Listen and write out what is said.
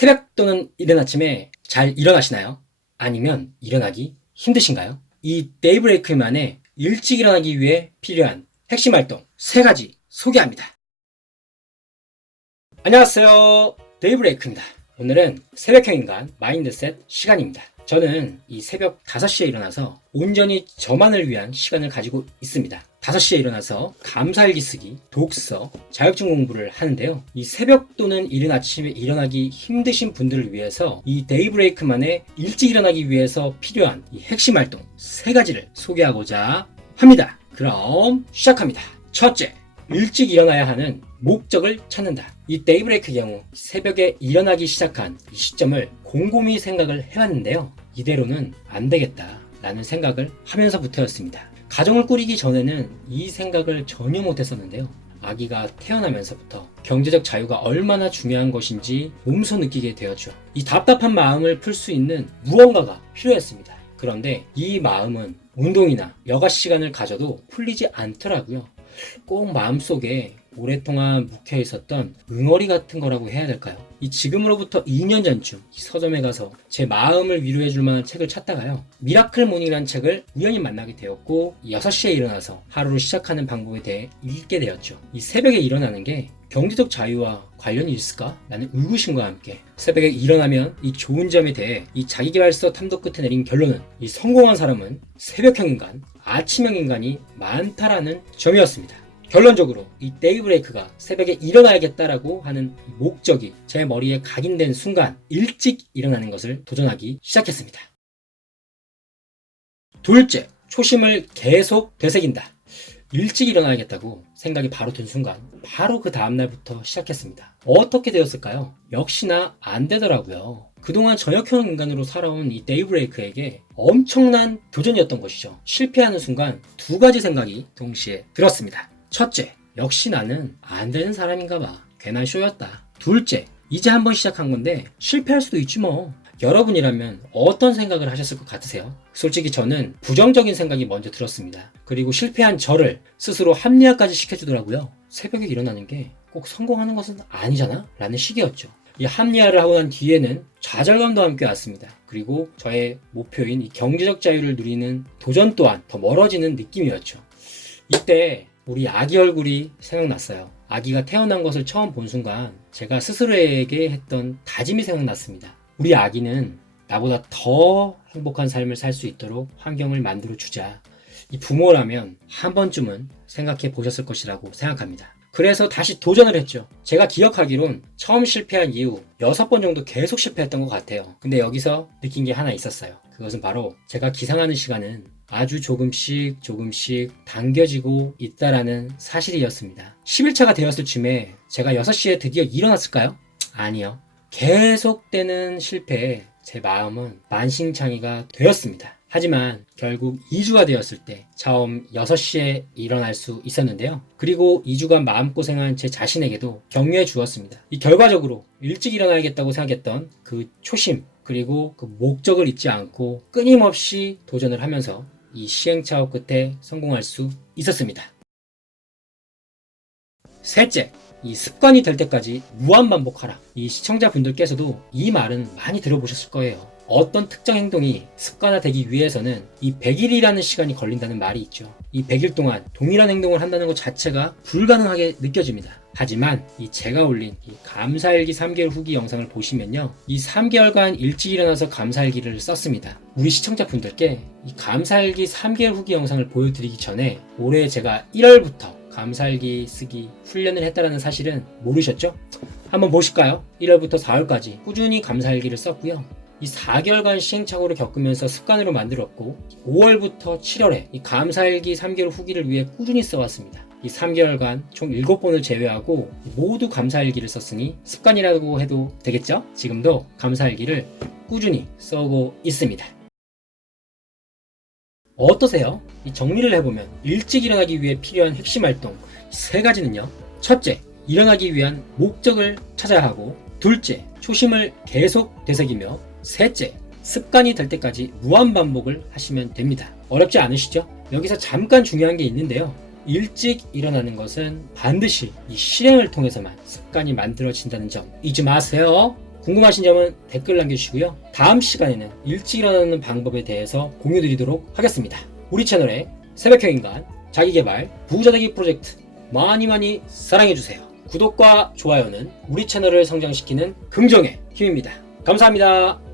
새벽 또는 이른 아침에 잘 일어나시나요? 아니면 일어나기 힘드신가요? 이 데이브레이크만의 일찍 일어나기 위해 필요한 핵심 활동 3가지 소개합니다. 안녕하세요. 데이브레이크입니다. 오늘은 새벽형 인간 마인드셋 시간입니다. 저는 이 새벽 5시에 일어나서 온전히 저만을 위한 시간을 가지고 있습니다. 5시에 일어나서 감사일기 쓰기, 독서, 자격증 공부를 하는데요. 이 새벽 또는 이른 아침에 일어나기 힘드신 분들을 위해서 이 데이브레이크만의 일찍 일어나기 위해서 필요한 이 핵심 활동 3가지를 소개하고자 합니다. 그럼 시작합니다. 첫째, 일찍 일어나야 하는 목적을 찾는다. 이 데이브레이크의 경우 새벽에 일어나기 시작한 이 시점을 곰곰이 생각을 해봤는데요. 이대로는 안 되겠다 라는 생각을 하면서부터였습니다. 가정을 꾸리기 전에는 이 생각을 전혀 못했었는데요. 아기가 태어나면서부터 경제적 자유가 얼마나 중요한 것인지 몸소 느끼게 되었죠. 이 답답한 마음을 풀 수 있는 무언가가 필요했습니다. 그런데 이 마음은 운동이나 여가 시간을 가져도 풀리지 않더라고요. 꼭 마음속에 오랫동안 묵혀 있었던 응어리 같은 거라고 해야 될까요? 이 지금으로부터 2년 전쯤 서점에 가서 제 마음을 위로해 줄 만한 책을 찾다가요. 미라클 모닝이라는 책을 우연히 만나게 되었고 6시에 일어나서 하루를 시작하는 방법에 대해 읽게 되었죠. 이 새벽에 일어나는 게 경제적 자유와 관련이 있을까? 라는 의구심과 함께 새벽에 일어나면 이 좋은 점에 대해 이 자기계발서 탐독 끝에 내린 결론은 이 성공한 사람은 새벽형 인간, 아침형 인간이 많다라는 점이었습니다. 결론적으로 이 데이브레이크가 새벽에 일어나야겠다라고 하는 목적이 제 머리에 각인된 순간 일찍 일어나는 것을 도전하기 시작했습니다. 둘째, 초심을 계속 되새긴다. 일찍 일어나야겠다고 생각이 바로 든 순간 바로 그 다음날부터 시작했습니다. 어떻게 되었을까요? 역시나 안 되더라고요. 그동안 저녁형 인간으로 살아온 이 데이브레이크에게 엄청난 도전이었던 것이죠. 실패하는 순간 2가지 생각이 동시에 들었습니다. 첫째, 역시 나는 안 되는 사람인가 봐. 괜한 쇼였다. 둘째, 이제 한번 시작한 건데 실패할 수도 있지 뭐. 여러분이라면 어떤 생각을 하셨을 것 같으세요? 솔직히 저는 부정적인 생각이 먼저 들었습니다. 그리고 실패한 저를 스스로 합리화까지 시켜주더라고요. 새벽에 일어나는 게 꼭 성공하는 것은 아니잖아? 라는 식이었죠. 이 합리화를 하고 난 뒤에는 좌절감도 함께 왔습니다. 그리고 저의 목표인 이 경제적 자유를 누리는 도전 또한 더 멀어지는 느낌이었죠. 이때 우리 아기 얼굴이 생각났어요. 아기가 태어난 것을 처음 본 순간 제가 스스로에게 했던 다짐이 생각났습니다. 우리 아기는 나보다 더 행복한 삶을 살 수 있도록 환경을 만들어 주자. 이 부모라면 한 번쯤은 생각해 보셨을 것이라고 생각합니다. 그래서 다시 도전을 했죠. 제가 기억하기론 처음 실패한 이후 6번 정도 계속 실패했던 것 같아요. 근데 여기서 느낀 게 하나 있었어요. 그것은 바로 제가 기상하는 시간은 아주 조금씩 당겨지고 있다라는 사실이었습니다. 10일차가 되었을 쯤에 제가 6시에 드디어 일어났을까요? 아니요. 계속되는 실패에 제 마음은 만신창이가 되었습니다. 하지만 결국 2주가 되었을 때 처음 6시에 일어날 수 있었는데요. 그리고 2주간 마음고생한 제 자신에게도 격려해 주었습니다. 이 결과적으로 일찍 일어나야겠다고 생각했던 그 초심 그리고 그 목적을 잊지 않고 끊임없이 도전을 하면서 이 시행착오 끝에 성공할 수 있었습니다. 셋째, 이 습관이 될 때까지 무한반복하라. 이 시청자분들께서도 이 말은 많이 들어보셨을 거예요. 어떤 특정 행동이 습관화되기 위해서는 이 100일이라는 시간이 걸린다는 말이 있죠. 이 100일 동안 동일한 행동을 한다는 것 자체가 불가능하게 느껴집니다. 하지만 이 제가 올린 이 감사일기 3개월 후기 영상을 보시면요. 이 3개월간 일찍 일어나서 감사일기를 썼습니다. 우리 시청자분들께 이 감사일기 3개월 후기 영상을 보여드리기 전에 올해 제가 1월부터 감사일기 쓰기 훈련을 했다는 사실은 모르셨죠? 한번 보실까요? 1월부터 4월까지 꾸준히 감사일기를 썼고요. 이 4개월간 시행착오를 겪으면서 습관으로 만들었고 5월부터 7월에 이 감사일기 3개월 후기를 위해 꾸준히 써왔습니다. 이 3개월간 총 7번을 제외하고 모두 감사일기를 썼으니 습관이라고 해도 되겠죠? 지금도 감사일기를 꾸준히 써오고 있습니다. 어떠세요? 이 정리를 해보면 일찍 일어나기 위해 필요한 핵심 활동 3가지는요. 첫째, 일어나기 위한 목적을 찾아야 하고 둘째, 초심을 계속 되새기며 셋째, 습관이 될 때까지 무한반복을 하시면 됩니다. 어렵지 않으시죠? 여기서 잠깐 중요한 게 있는데요. 일찍 일어나는 것은 반드시 이 실행을 통해서만 습관이 만들어진다는 점 잊지 마세요. 궁금하신 점은 댓글 남겨주시고요. 다음 시간에는 일찍 일어나는 방법에 대해서 공유드리도록 하겠습니다. 우리 채널의 새벽형 인간 자기개발 부자되기 프로젝트 많이 사랑해주세요. 구독과 좋아요는 우리 채널을 성장시키는 긍정의 힘입니다. 감사합니다.